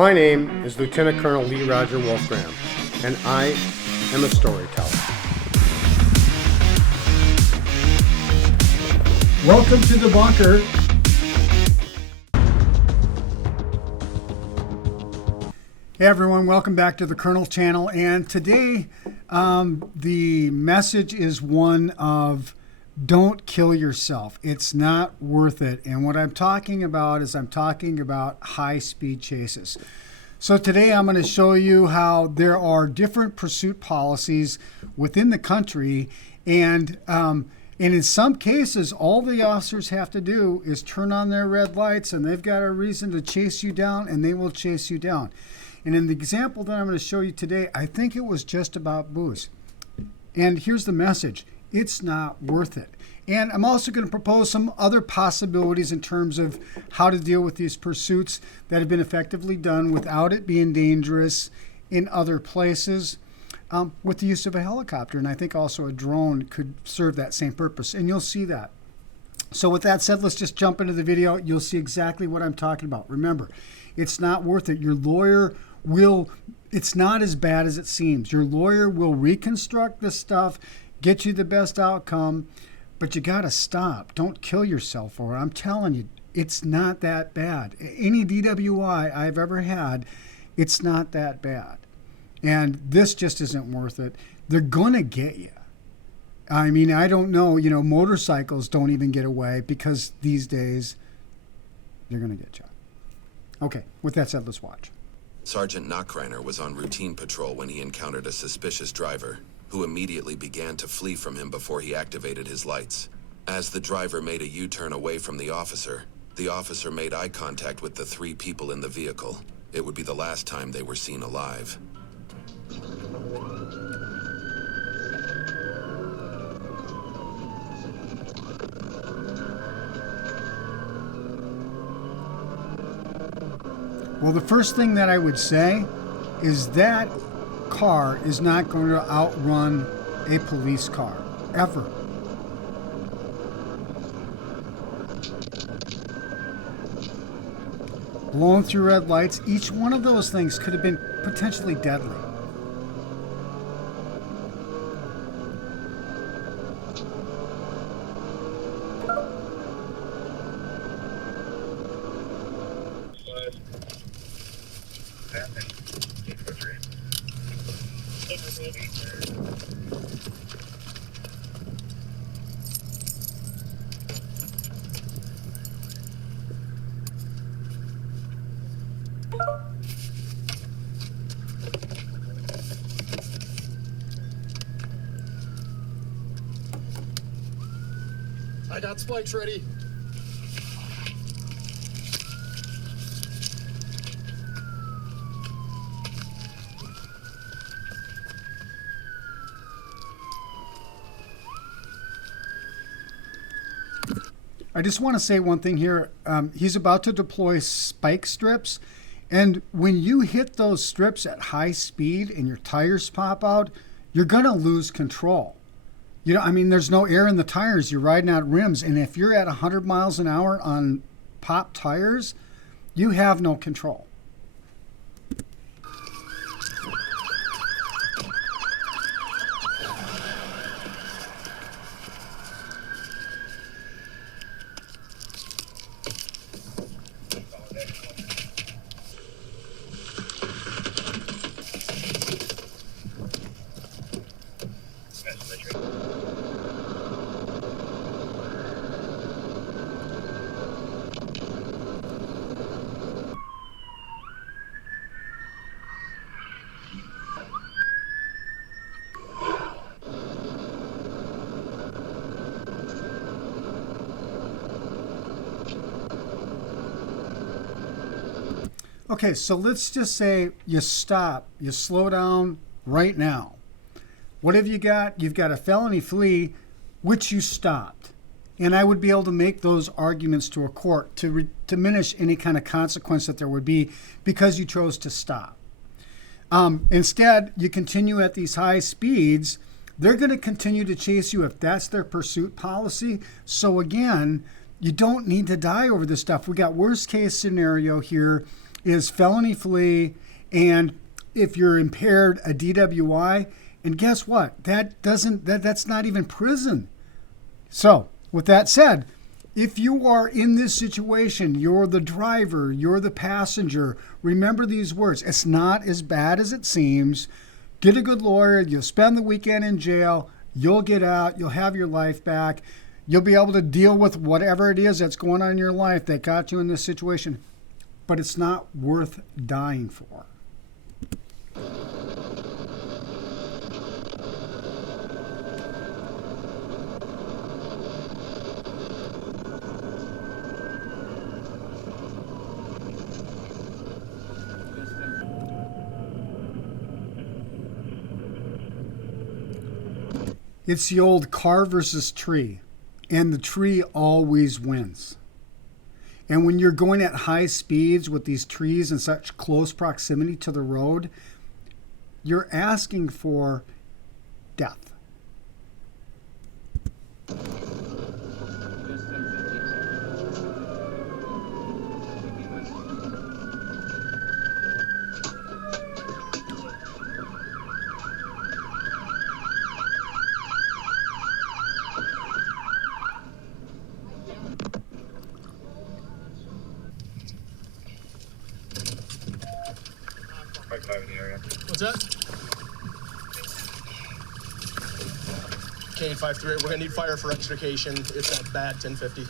My name is Lieutenant Colonel Lee Roger Wolfgram, and I am a storyteller. Welcome to the bunker. Hey everyone, welcome back to the Colonel channel, and today the message is one of don't kill yourself. It's not worth it. And what I'm talking about is I'm talking about high-speed chases. So today I'm going to show you how there are different pursuit policies within the country, and in some cases, all the officers have to do is turn on their red lights, and they've got a reason to chase you down, and they will chase you down. And in the example that I'm going to show you today, I think it was just about booze. And here's the message. It's not worth it. And I'm also going to propose some other possibilities in terms of how to deal with these pursuits that have been effectively done without it being dangerous in other places, with the use of a helicopter. And I think also a drone could serve that same purpose. And you'll see that. So with that said, let's just jump into the video. You'll see exactly what I'm talking about. Remember, it's not worth it. Your lawyer will, it's not as bad as it seems. Your lawyer will reconstruct this stuff, get you the best outcome, but you got to stop. Don't kill yourself for it. I'm telling you, it's not that bad. Any DWI I've ever had, it's not that bad. And this just isn't worth it. They're going to get you. I mean, I don't know, motorcycles don't even get away because these days they're going to get you. Okay, with that said, let's watch. Sergeant Knockreiner was on routine patrol when he encountered a suspicious driver, who immediately began to flee from him before he activated his lights. As the driver made a U-turn away from the officer made eye contact with the three people in the vehicle. It would be the last time they were seen alive. Well, the first thing that I would say is that car is not going to outrun a police car, ever. Blowing through red lights, each one of those things could have been potentially deadly. I got spikes ready. I just want to say one thing here. He's about to deploy spike strips, and when you hit those strips at high speed and your tires pop out, you're going to lose control. There's no air in the tires. You're riding out rims, and if you're at 100 miles an hour on pop tires, you have no control. Okay, so let's just say you stop, you slow down right now. What have you got? You've got a felony flee, which you stopped. And I would be able to make those arguments to a court to diminish any kind of consequence that there would be because you chose to stop. Instead, you continue at these high speeds. They're going to continue to chase you if that's their pursuit policy. So again, you don't need to die over this stuff. We got worst case scenario here is felony flee, and if you're impaired, a DWI. And guess what? That's not even prison. So, with that said, if you are in this situation, you're the driver, you're the passenger, remember these words. It's not as bad as it seems. Get a good lawyer. You'll spend the weekend in jail. You'll get out. You'll have your life back. You'll be able to deal with whatever it is that's going on in your life that got you in this situation. But it's not worth dying for. It's the old car versus tree, and the tree always wins. And when you're going at high speeds with these trees in such close proximity to the road, you're asking for death. In the area. What's that? K853, we're gonna need fire for extrication. It's at bad 1050.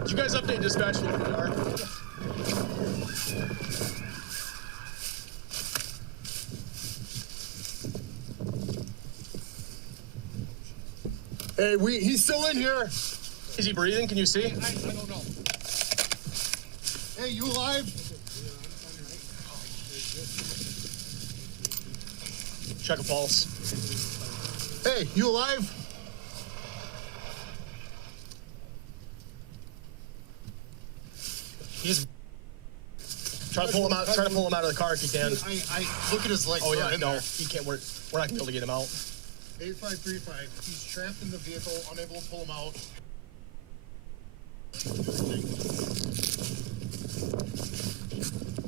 Did you guys update dispatch for FLIR? Hey, he's still in here. Is he breathing? Can you see? I don't know. Hey, you alive? Check a pulse. Hey, you alive? He's try to pull him out. Try to pull him out of the car if you can. I look at his legs. Oh yeah, in no, there. he can't. We're not gonna be able to get him out. 8535. He's trapped in the vehicle, unable to pull him out.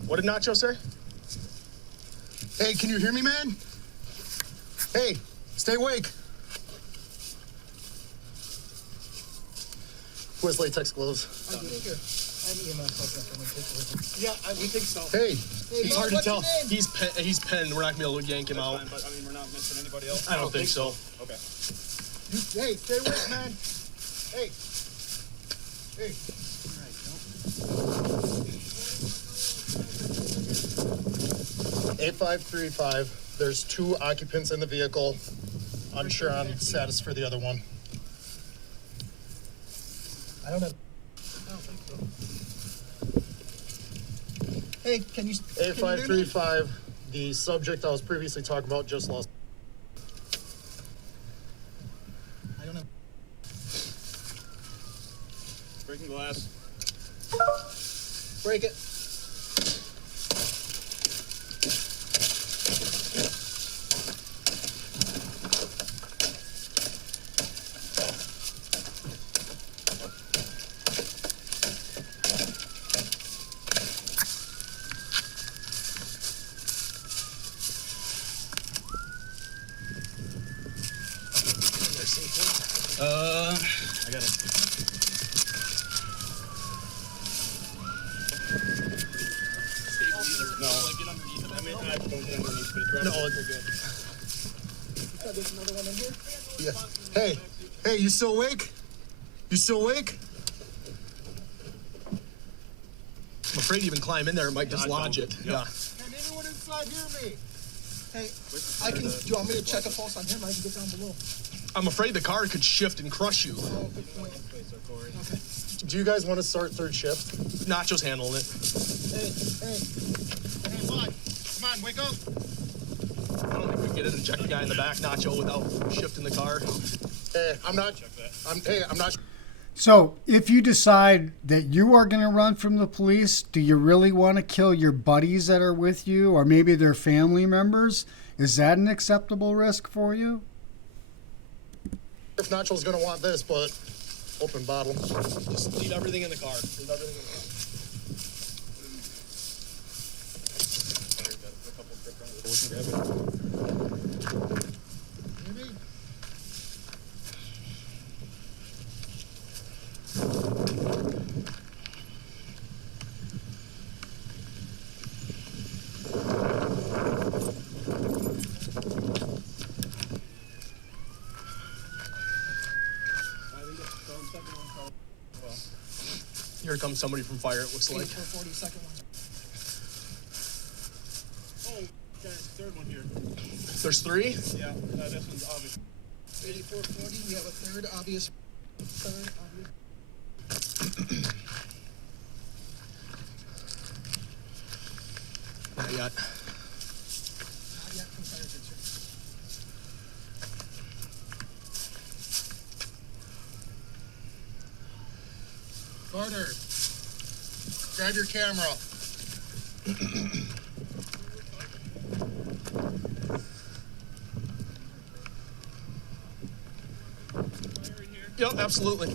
What did Nacho say? Hey, can you hear me, man? Hey, stay awake. Who has latex gloves? Yeah, we think so. Hey, he's hard to tell. He's pinned. We're not gonna be able to yank him out. But I mean, we're not missing anybody else. I don't think so. Okay. Hey, stay awake, man. Hey. Hey. 8535. There's 2 occupants in the vehicle. Unsure on status for the other one. I don't think so. Hey, can you? 8535. The subject I was previously talking about just lost. I don't know. Breaking glass. Break it. I got it. No. I mean, I don't get underneath, but it's No, we're good. There's another one in here. Yeah. Hey, you still awake? You still awake? I'm afraid to even climb in there. It might dislodge it. Yeah. Can anyone inside hear me? Hey, I can. Do you want me to check a pulse on him? I can get down below. I'm afraid the car could shift and crush you. Oh, good point. Okay. Do you guys want to start third shift? Nacho's handling it. Hey, bud. Come on, wake up. I don't think we can get in and check the guy in the back, Nacho, without shifting the car. Hey, I'm not. I'm not. So, if you decide that you are going to run from the police, do you really want to kill your buddies that are with you, or maybe their family members? Is that an acceptable risk for you? If Nacho's gonna want this, but open bottle. Just leave everything in the car. Leave everything in the car. Maybe. Here comes somebody from fire, it looks like. 42nd one. Oh, okay, third one here. There's three? Yeah, this one's obvious. 8440, we have a third obvious. Not yet. Not yet from fire picture. Carter, grab your camera. Yep, absolutely.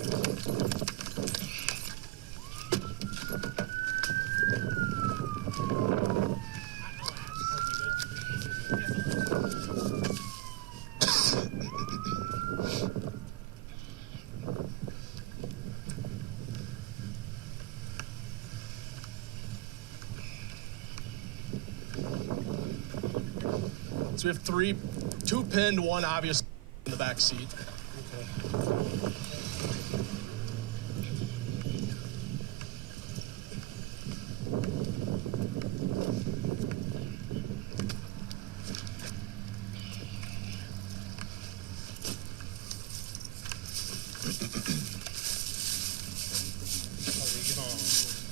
So we have two pinned, one obvious in the back seat. Are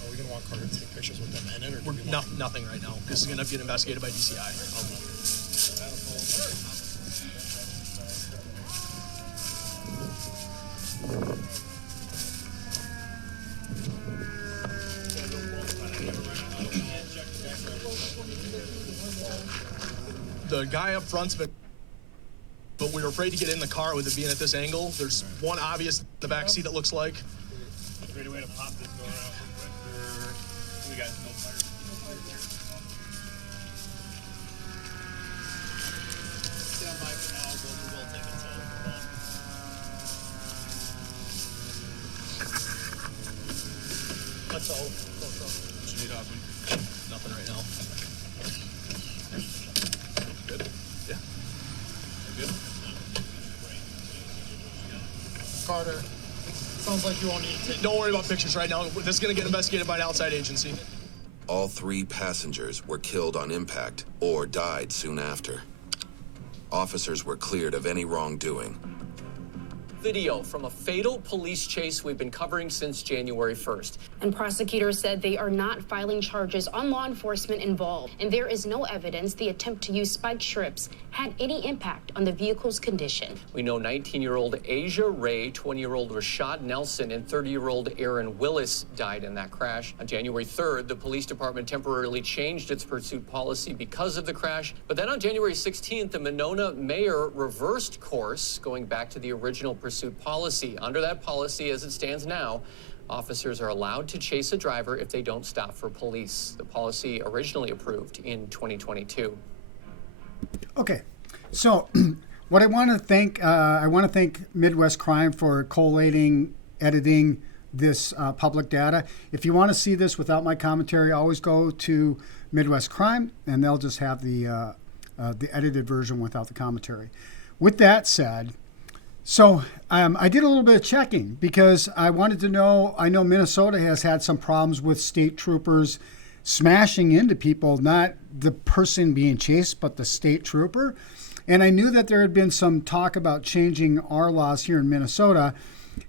we gonna want Carter to take pictures with them in it, or do we No, want... nothing right now. This is gonna get investigated by DCI. The guy up front's been, but we were afraid to get in the car with it being at this angle. There's one obvious in the back seat, it looks like. Great way to pop this door out. We got no fire. Stand by for now, but we will take it to That's all. What you need, Hoffman? Nothing right now. Good? Yeah. Good? Carter, sounds like you won't need to. Don't worry about pictures right now. This is gonna get investigated by an outside agency. All 3 passengers were killed on impact or died soon after. Officers were cleared of any wrongdoing. Video from a fatal police chase we've been covering since January 1st. And prosecutors said they are not filing charges on law enforcement involved. And there is no evidence the attempt to use spiked strips had any impact on the vehicle's condition. We know 19-year-old Asia Ray, 20-year-old Rashad Nelson, and 30-year-old Aaron Willis died in that crash. On January 3rd, the police department temporarily changed its pursuit policy because of the crash. But then on January 16th, the Monona mayor reversed course, going back to the original pursuit policy. Under that policy, as it stands now, officers are allowed to chase a driver if they don't stop for police. The policy originally approved in 2022. Okay, so what I want to thank Midwest Crime for collating, editing this public data. If you want to see this without my commentary, always go to Midwest Crime, and they'll just have the edited version without the commentary. With that said, so I did a little bit of checking because I wanted to know. I know Minnesota has had some problems with state troopers smashing into people, not the person being chased, but the state trooper. And I knew that there had been some talk about changing our laws here in Minnesota.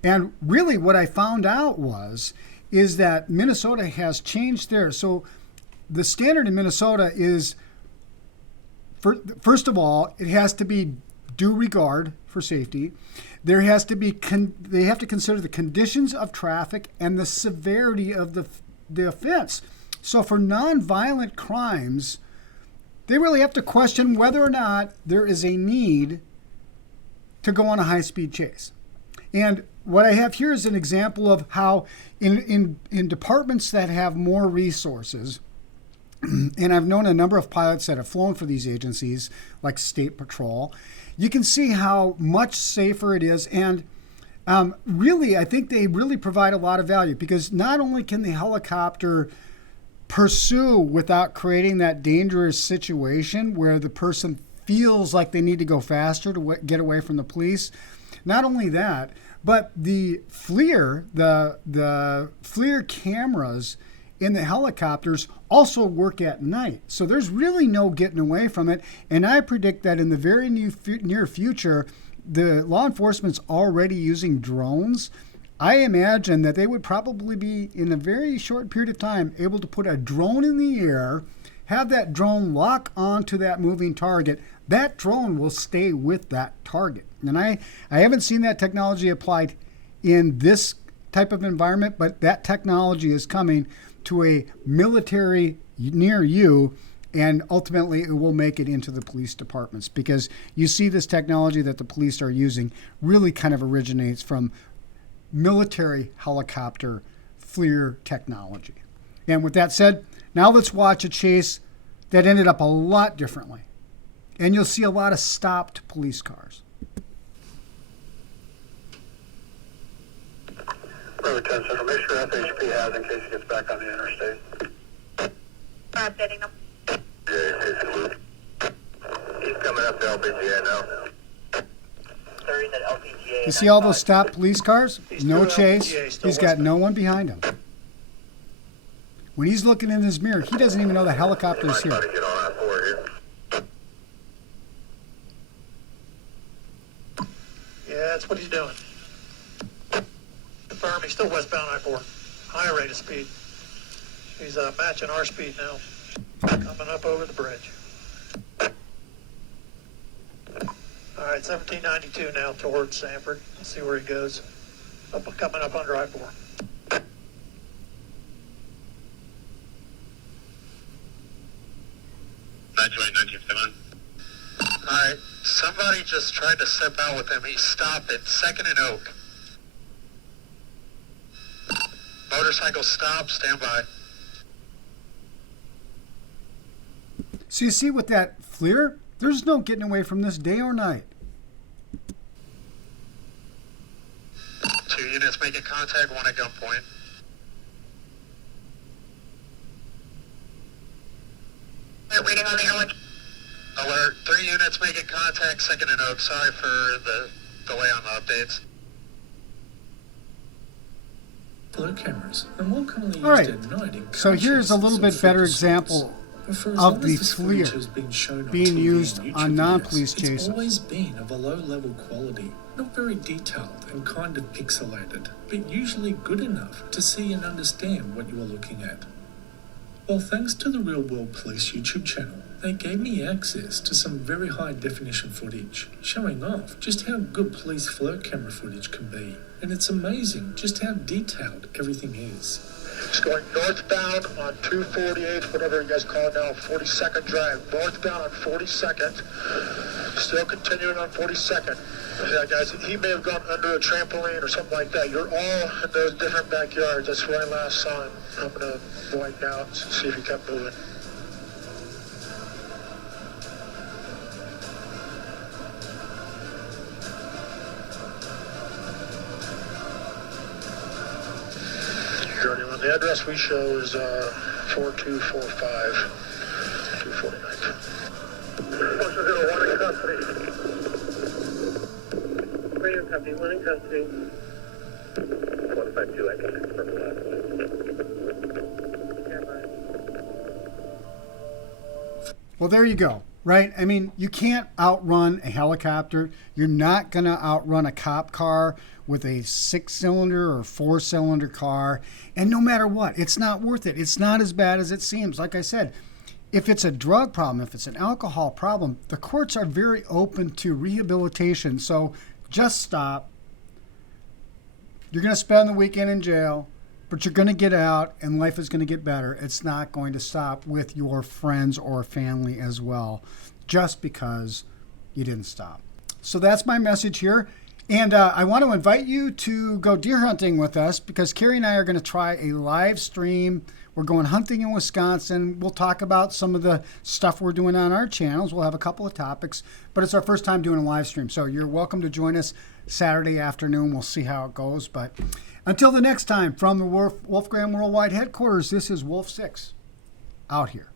And really what I found out is that Minnesota has changed theirs. So the standard in Minnesota is, first of all, it has to be due regard for safety. There has to be they have to consider the conditions of traffic and the severity of the offense. So for nonviolent crimes, they really have to question whether or not there is a need to go on a high-speed chase. And what I have here is an example of how in departments that have more resources, and I've known a number of pilots that have flown for these agencies, like State Patrol, you can see how much safer it is. And really, I think they really provide a lot of value, because not only can the helicopter pursue without creating that dangerous situation where the person feels like they need to go faster to get away from the police, not only that, but the FLIR, the FLIR cameras in the helicopters also work at night. So there's really no getting away from it. And I predict that in the very near future, the law enforcement's already using drones. I imagine that they would probably be, in a very short period of time, able to put a drone in the air, have that drone lock onto that moving target. That drone will stay with that target. And I haven't seen that technology applied in this type of environment, but that technology is coming to a military near you, and ultimately it will make it into the police departments, because you see this technology that the police are using really kind of originates from military helicopter FLIR technology. And with that said, now let's watch a chase that ended up a lot differently. And you'll see a lot of stopped police cars. Road 10 Central, make sure FHP has in case he gets back on the interstate. Updating him. Yeah, he's coming up to LPGA now. You see all those stopped police cars? No chase. He's got no one behind him. When he's looking in his mirror, he doesn't even know the helicopter is here. Yeah, that's what he's doing. Confirm, he's still westbound I-4. High rate of speed. He's matching our speed now. Coming up over the bridge. All right, 1792 now towards Sanford. Let's see where he goes. Coming up under I-4. 1957. All right, somebody just tried to step out with him. He stopped at 2nd and Oak. Motorcycle stop, stand by. So you see with that FLIR, there's no getting away from this day or night. 2 units making contact, 1 at gunpoint. We're waiting on the alert. Alert, 3 units making contact, 2nd and Oak. Sorry for the delay on the updates. FLIR cameras are more commonly used All right, at night in so here's a little bit better example of the FLIR being used on non-police chases. It's always been of a low-level quality, not very detailed and kind of pixelated, but usually good enough to see and understand what you are looking at. Well, thanks to the Real World Police YouTube channel, they gave me access to some very high-definition footage, showing off just how good police FLIR camera footage can be. And it's amazing just how detailed everything is. It's going northbound on 248, whatever you guys call it now, 42nd Drive. Northbound on 42nd. Still continuing on 42nd. Yeah, guys, he may have gone under a trampoline or something like that. You're all in those different backyards. That's where I last saw him. I'm going to wipe out and see if he kept moving. The address we show is 4245 249. Forces in one in custody. Radio copy, 1 in custody. 152, I think, for the last one. Well, there you go. right? I mean, you can't outrun a helicopter. You're not going to outrun a cop car with a 6-cylinder or 4-cylinder car. And no matter what, it's not worth it. It's not as bad as it seems. Like I said, if it's a drug problem, if it's an alcohol problem, the courts are very open to rehabilitation. So just stop. You're going to spend the weekend in jail, but you're going to get out and life is going to get better. It's not going to stop with your friends or family as well, just because you didn't stop. So that's my message here. And I want to invite you to go deer hunting with us, because Carrie and I are going to try a live stream. We're going hunting in Wisconsin. We'll talk about some of the stuff we're doing on our channels. We'll have a couple of topics, but it's our first time doing a live stream. So you're welcome to join us Saturday afternoon. We'll see how it goes. But until the next time, from the Wolfgram Worldwide headquarters, this is Wolf 6 out here.